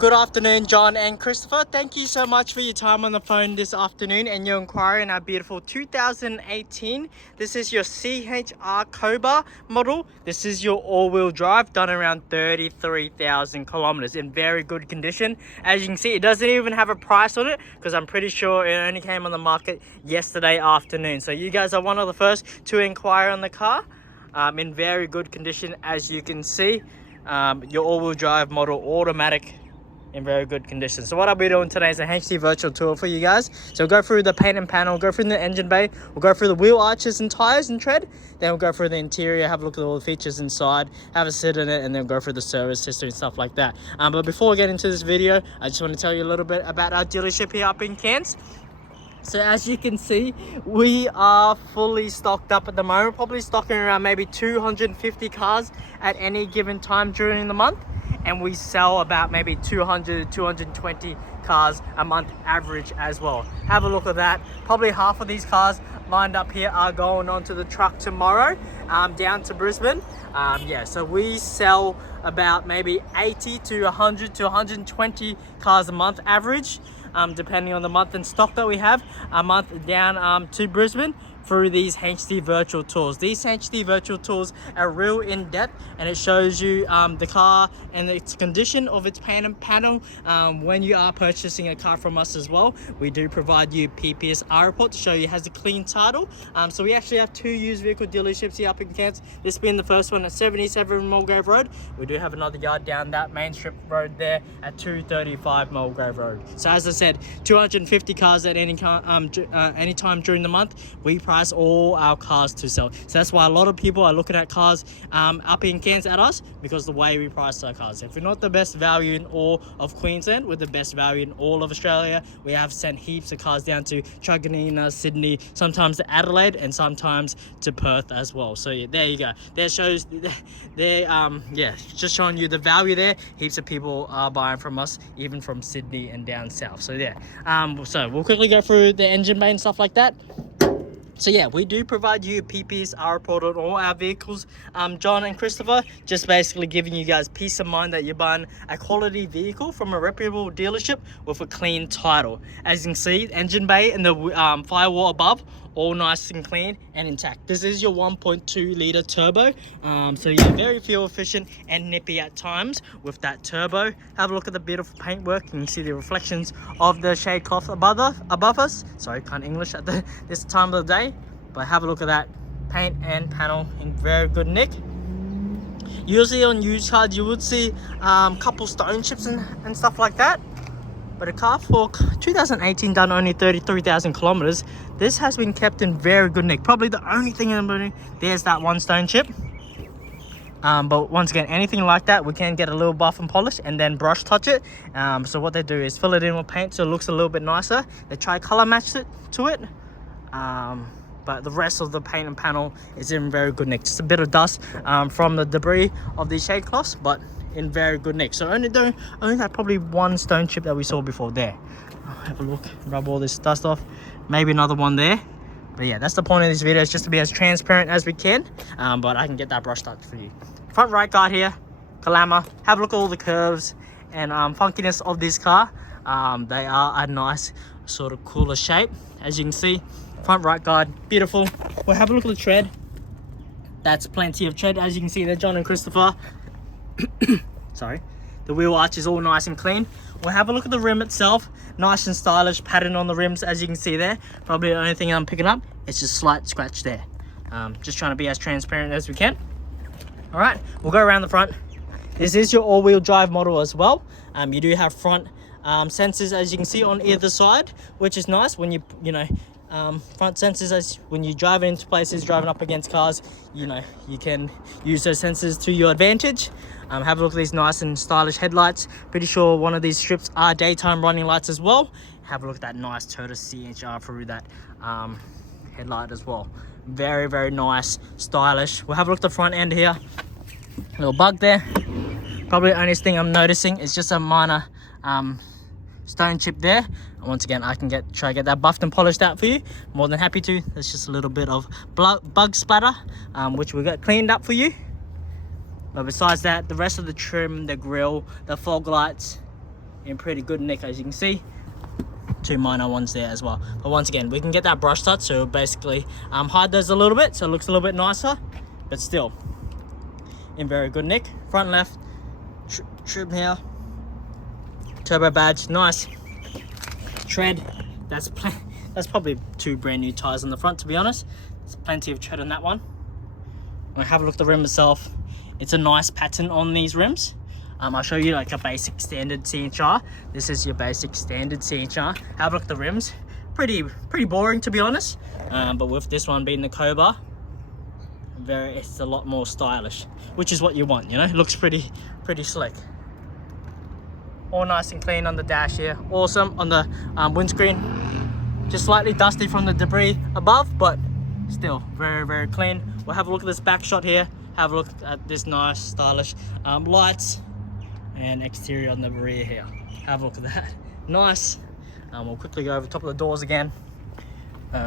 Good afternoon, John and Christopher. Thank you so much for your time on the phone this afternoon and your inquiry in our beautiful 2018. This is your CHR KOBA model. This is your all-wheel drive, done around 33,000 kilometers in very good condition. As you can see, it doesn't even have a price on it because I'm pretty sure it only came on the market yesterday afternoon. So you guys are one of the first to inquire on the car. In very good condition, as you can see. Your all-wheel drive model, automatic, in very good condition. So what I'll be doing today is a HD virtual tour for you guys. So we'll go through the paint and panel, go through the engine bay, we'll go through the wheel arches and tires and tread, then we'll go through the interior, have a look at all the features inside, have a sit in it, and then go through the service history and stuff like that. But before we get into this video, I just want to tell you a little bit about our dealership here up in Cairns. So as you can see, we are fully stocked up at the moment, probably stocking around maybe 250 cars at any given time during the month. And we sell about maybe 200 to 220 cars a month average as well. Have a look at that. Probably half of these cars lined up here are going onto the truck tomorrow, down to Brisbane. Yeah, so we sell about maybe 80 to 100 to 120 cars a month average, depending on the month and stock that we have a month down to Brisbane through these HD virtual tours. These HD virtual tours are real in-depth, and it shows you the car and its condition of its paint and panel. When you are purchasing a car from us as well, we do provide you PPSR report to show you it has a clean title. So we actually have two used vehicle dealerships here up in Cairns, this being the first one at 77 Mulgrave Road. We do have another yard down that main strip road there at 235 Mulgrave Road. So as I said, 250 cars at any time during the month. We price all our cars to sell. So that's why a lot of people are looking at cars up in Cairns at us, because the way we price our cars. If we're not the best value in all of Queensland, we're the best value in all of Australia. We have sent heaps of cars down to Truganina, Sydney, sometimes to Adelaide, and sometimes to Perth as well. So yeah, there you go. That shows there, yeah, just showing you the value there. Heaps of people are buying from us, even from Sydney and down south. So yeah, so we'll quickly go through the engine bay and stuff like that. So yeah, we do provide you a PPSR report on all our vehicles, John and Christopher, just basically giving you guys peace of mind that you're buying a quality vehicle from a reputable dealership with a clean title. As you can see, engine bay and the firewall above, all nice and clean and intact. This is your 1.2 litre turbo, so you're very fuel efficient and nippy at times with that turbo. Have a look at the beautiful paintwork, and you see the reflections of the shade cloth above us. Sorry, can't English at this time of the day, but have a look at that paint and panel in very good nick. Usually on used cars you would see a couple stone chips and stuff like that, but a car for 2018 done only 33,000 kilometers, this has been kept in very good nick. Probably the only thing in the building, there's that one stone chip. But once again, anything like that, we can get a little buff and polish and then brush touch it. So what they do is fill it in with paint so it looks a little bit nicer. They try color match it to it. But the rest of the paint and panel is in very good nick. Just a bit of dust from the debris of these shade cloths, but in very good nick. So only that probably one stone chip that we saw before there. Have a look, rub all this dust off, maybe another one there. But yeah, that's the point of this video, is just to be as transparent as we can. But I can get that brushed up for you. Front right guard here, Glamour. Have a look at all the curves and funkiness of this car. They are a nice sort of cooler shape, as you can see. Front right guard, beautiful. We'll have a look at the tread. That's plenty of tread, as you can see there, John and Christopher. Sorry. The wheel arch is all nice and clean. We'll have a look at the rim itself. Nice and stylish pattern on the rims, as you can see there. Probably the only thing I'm picking up is just a slight scratch there. Just trying to be as transparent as we can. All right, we'll go around the front. This is your all-wheel drive model as well. You do have front sensors, as you can see, on either side, which is nice when you front sensors, as when you're driving into places, driving up against cars, you can use those sensors to your advantage. Have a look at these nice and stylish headlights. Pretty sure one of these strips are daytime running lights as well. Have a look at that nice Toyota CHR through that headlight as well. Very, very nice, stylish. We'll have a look at the front end here. Little bug there. Probably the only thing I'm noticing is just a minor stone chip there. And once again, I can try to get that buffed and polished out for you. More than happy to. There's just a little bit of bug splatter, which we got cleaned up for you. But besides that, the rest of the trim, the grille, the fog lights, in pretty good nick, as you can see. 2 minor ones there as well, but once again we can get that brush touch, so basically hide those a little bit so it looks a little bit nicer, but still in very good nick. Front left trim here, turbo badge, nice tread. That's probably 2 brand new tires on the front, to be honest. There's plenty of tread on that one. I'll have a look at the rim itself. It's a nice pattern on these rims. I'll show you like a basic standard CHR. This is your basic standard CHR. Have a look at the rims. Pretty boring, to be honest. But with this one being the KOBA, it's a lot more stylish, which is what you want, you know. It looks pretty slick. All nice and clean on the dash here. Awesome on the windscreen. Just slightly dusty from the debris above, but still very clean. We'll have a look at this back shot here. Have a look at this nice stylish lights and exterior on the rear here. Have a look at that. Nice. We'll quickly go over top of the doors again.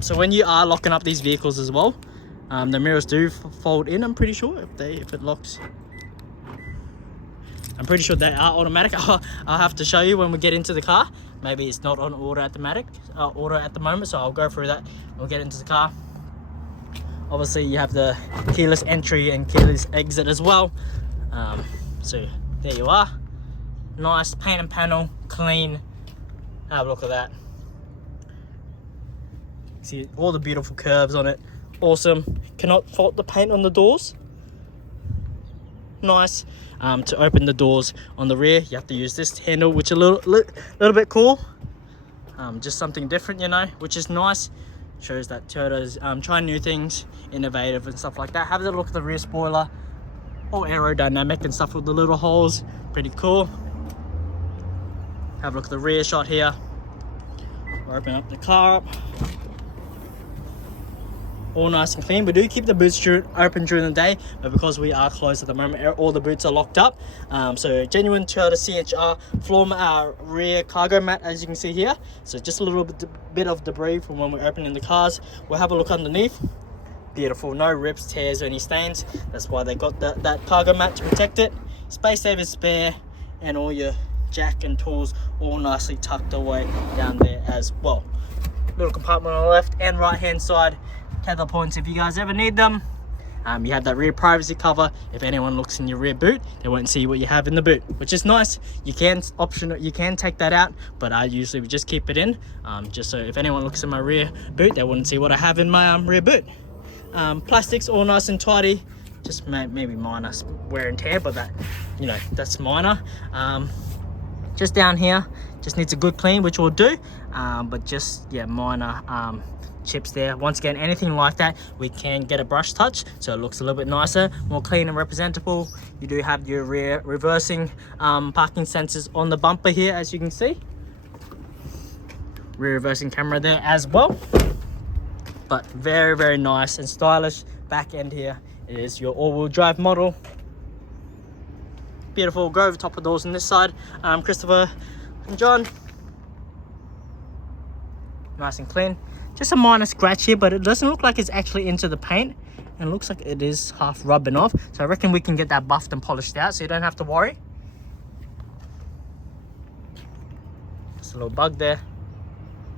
So when you are locking up these vehicles as well, the mirrors do fold in, I'm pretty sure, if it locks. I'm pretty sure they are automatic. I'll have to show you when we get into the car. Maybe it's not on auto at the moment, so I'll go through that. We'll get into the car. Obviously you have the keyless entry and keyless exit as well. So there you are. Nice paint and panel, clean. Have a look at that. See all the beautiful curves on it. Awesome. Cannot fault the paint on the doors. Nice. To open the doors on the rear, you have to use this handle, which is a little bit cool. Just something different, you know, which is nice. Shows that Toyota's trying new things, innovative and stuff like that. Have a look at the rear spoiler. All aerodynamic and stuff with the little holes. Pretty cool. Have a look at the rear shot here. We'll open up the car up. All nice and clean. We do keep the boots open during the day, but because we are closed at the moment, all the boots are locked up. So genuine Toyota CHR floor rear cargo mat, as you can see here. So just a little bit of debris from when we're opening the cars. We'll have a look underneath. Beautiful, no rips, tears, or any stains. That's why they got that cargo mat to protect it. Space saver spare, and all your jack and tools all nicely tucked away down there as well. Little compartment on the left and right hand side. Tether points if you guys ever need them. You have that rear privacy cover. If anyone looks in your rear boot, they won't see what you have in the boot, which is nice. You can take that out, but I usually would just keep it in, just so if anyone looks in my rear boot, they wouldn't see what I have in my rear boot. Plastics all nice and tidy. Just maybe minor wear and tear, but that, you know, that's minor. Just down here, just needs a good clean, which we'll do. But just, yeah, minor chips there. Once again, anything like that, we can get a brush touch so it looks a little bit nicer, more clean and representable. You do have your rear reversing parking sensors on the bumper here, as you can see. Rear reversing camera there as well. But very nice and stylish. Back end here is your all-wheel drive model. Beautiful. Go over top of doors on this side. Christopher and John. Nice and clean. Just a minor scratch here, but it doesn't look like it's actually into the paint, and it looks like it is half rubbing off. So I reckon we can get that buffed and polished out, so you don't have to worry. Just a little bug there.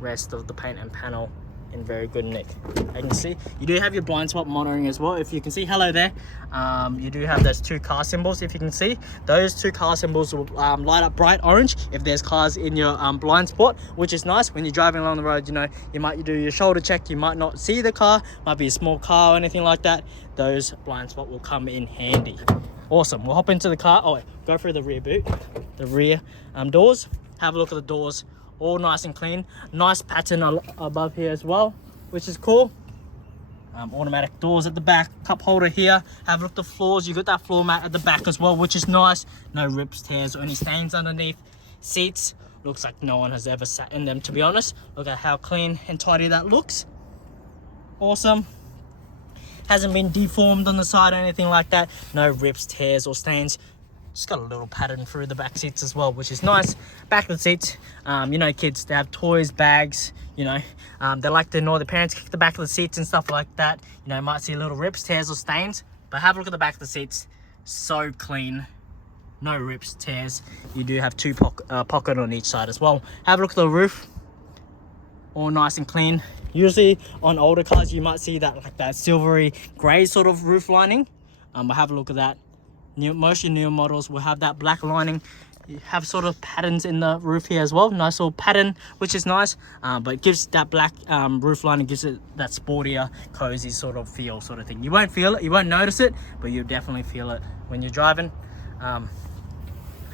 Rest of the paint and panel in very good nick. As you can see, you do have your blind spot monitoring as well. If you can see, hello there. You do have those 2 car symbols. If you can see, those 2 car symbols will light up bright orange if there's cars in your blind spot, which is nice. When you're driving along the road, you know, you might do your shoulder check, you might not see the car, might be a small car or anything like that. Those blind spot will come in handy. Awesome. We'll hop into the car. Oh wait, go through the rear boot, the rear doors. Have a look at the doors. All nice and clean. Nice pattern above here as well, which is cool. Automatic doors at the back, cup holder here. Have a look at the floors. You got that floor mat at the back as well, which is nice. No rips, tears, or any stains underneath. Seats, looks like no one has ever sat in them, to be honest. Look at how clean and tidy that looks. Awesome. Hasn't been deformed on the side or anything like that. No rips, tears, or stains. Just got a little pattern through the back seats as well, which is nice. Back of the seats, you know, kids, they have toys, bags, you know, they like to annoy the parents, kick the back of the seats and stuff like that. You know, might see little rips, tears, or stains, but have a look at the back of the seats. So clean, no rips, tears. You do have two pocket on each side as well. Have a look at the roof, all nice and clean. Usually on older cars you might see that like that silvery gray sort of roof lining, but have a look at that. Most of your newer models will have that black lining. You have sort of patterns in the roof here as well, nice little pattern, which is nice, but it gives that black roof lining, gives it that sportier, cozy sort of feel, sort of thing. You won't feel it, you won't notice it, but you'll definitely feel it when you're driving. Have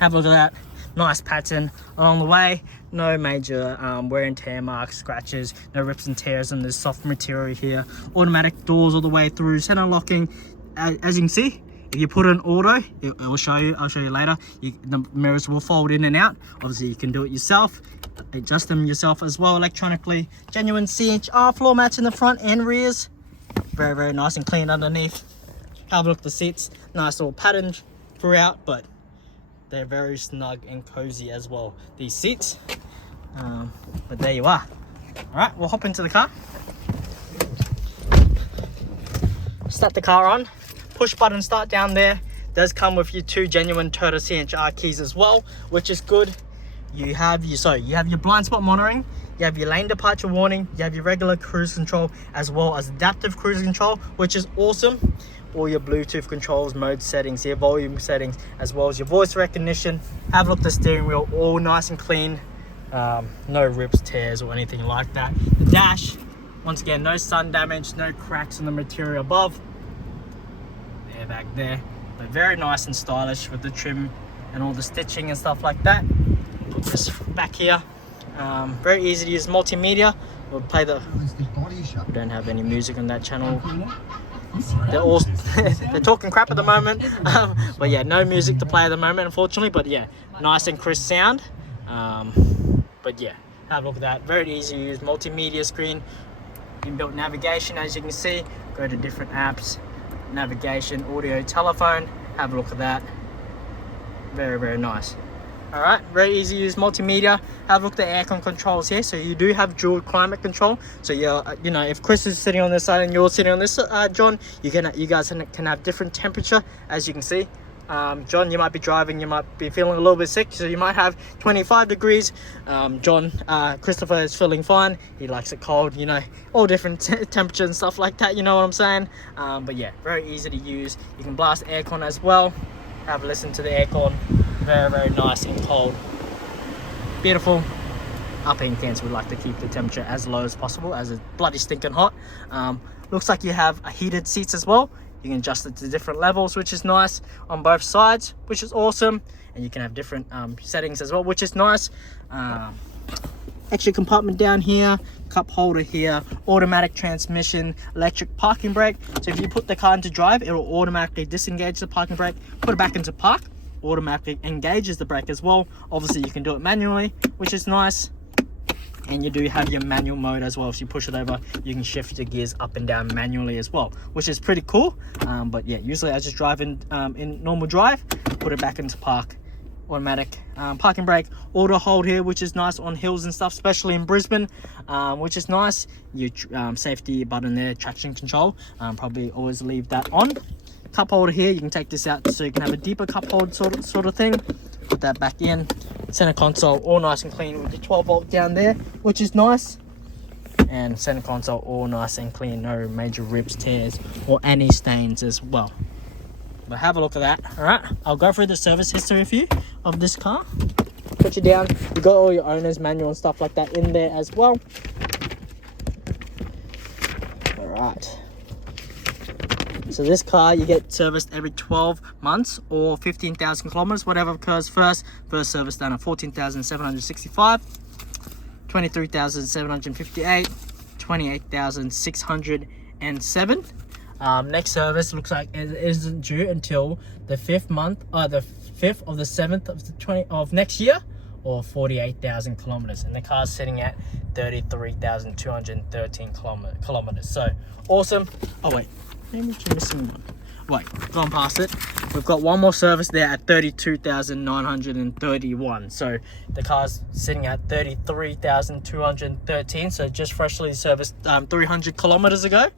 a look at that, nice pattern along the way. No major wear and tear marks, scratches, no rips and tears on this soft material here. Automatic doors all the way through, center locking. As you can see, if you put it in auto, it will show you, I'll show you later, the mirrors will fold in and out. Obviously you can do it yourself, adjust them yourself as well electronically. Genuine CHR floor mats in the front and rears. Very, very nice and clean underneath. Have a look at the seats, nice little pattern throughout, but they're very snug and cozy as well, these seats. But there you are. All right, we'll hop into the car. Start the car on. Push button start down there. Does come with your two genuine Toyota CHR keys as well, which is good. You have your blind spot monitoring, you have your lane departure warning, you have your regular cruise control as well as adaptive cruise control, which is awesome. All your Bluetooth controls, mode settings, your volume settings, as well as your voice recognition. Have a look at the steering wheel, all nice and clean. No rips, tears or anything like that. The dash, once again, no sun damage, no cracks in the material above. Back there, but very nice and stylish with the trim and all the stitching and stuff like that. Put this back here. Very easy to use multimedia. We'll play the, we don't have any music on that channel. They're all they're talking crap at the moment, but yeah, no music to play at the moment unfortunately, but yeah, nice and crisp sound. But yeah, have a look at that. Very easy to use multimedia screen, inbuilt navigation, as you can see. Go to different apps, navigation, audio, telephone. Have a look at that. Very, very nice. All right, very easy to use multimedia. Have a look at the aircon controls here. So you do have dual climate control. So you're, you know, if Chris is sitting on this side and you're sitting on this, John, you guys can have different temperature, as you can see. John, you might be driving, you might be feeling a little bit sick, so you might have 25 degrees. Christopher is feeling fine. He likes it cold, you know, all different temperatures and stuff like that, you know what I'm saying? But yeah, very easy to use. You can blast aircon as well. Have a listen to the aircon. Very, very nice and cold. Beautiful. Up in Cairns, we like to keep the temperature as low as possible, as it's bloody stinking hot. Looks like you have heated seats as well. You can adjust it to different levels, which is nice on both sides, which is awesome. And you can have different settings as well, which is nice. Extra compartment down here, cup holder here, automatic transmission, electric parking brake. So if you put the car into drive, it will automatically disengage the parking brake, put it back into park, automatically engages the brake as well. Obviously you can do it manually, which is nice. And you do have your manual mode as well. If you push it over, you can shift your gears up and down manually as well, which is pretty cool. But yeah, usually I just drive in normal drive, put it back into park. Automatic parking brake, auto hold here, which is nice on hills and stuff, especially in Brisbane, which is nice. Your safety button there, traction control, probably always leave that on. Cup holder here, you can take this out so you can have a deeper cup hold sort of thing. Put that back in. Center console all nice and clean with the 12 volt down there, which is nice. And center console all nice and clean, no major rips, tears or any stains as well. But have a look at that. All right, I'll go through the service history with you of this car. Put you down, you got all your owner's manual and stuff like that in there as well. All right, so this car you get serviced every 12 months or 15,000 kilometers, whatever occurs first. First service done at 14,765, 23,758, 28,607. Next service looks like it isn't due until the 5th of the 7th of next year, or 48,000 kilometers, and the car's sitting at 33,213 kilometers. So awesome. Oh wait, maybe we're missing one. Wait, gone past it. We've got one more service there at 32,931. So the car's sitting at 33,213. So just freshly serviced 300 kilometers ago.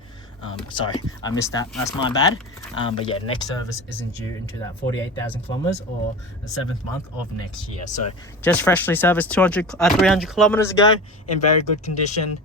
Sorry, I missed that. That's my bad. But yeah, next service isn't due into that 48,000 kilometers or the 7th month of next year. So just freshly serviced 300 kilometers ago, in very good condition.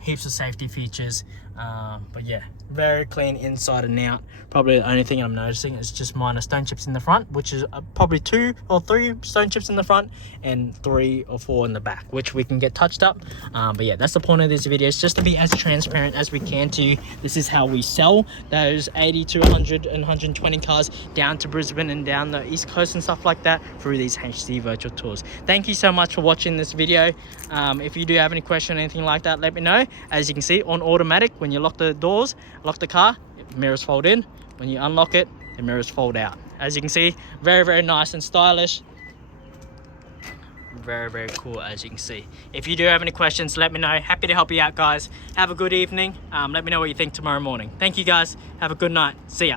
Heaps of safety features, but yeah, very clean inside and out. Probably the only thing I'm noticing is just minor stone chips in the front, which is probably 2 or 3 stone chips in the front and 3 or 4 in the back, which we can get touched up. But yeah, that's the point of this video, is just to be as transparent as we can to you. This is how we sell those 80 to 100 and 120 cars down to Brisbane and down the east coast and stuff like that through these HC virtual tours. Thank you so much for watching this video. If you do have any question or anything like that, let me know. As you can see, on automatic, when you lock the doors, lock the car, mirrors fold in. When you unlock it, the mirrors fold out. As you can see, very, very nice and stylish. Very, very cool, as you can see. If you do have any questions, let me know. Happy to help you out, guys. Have a good evening. Let me know what you think tomorrow morning. Thank you, guys. Have a good night. See ya.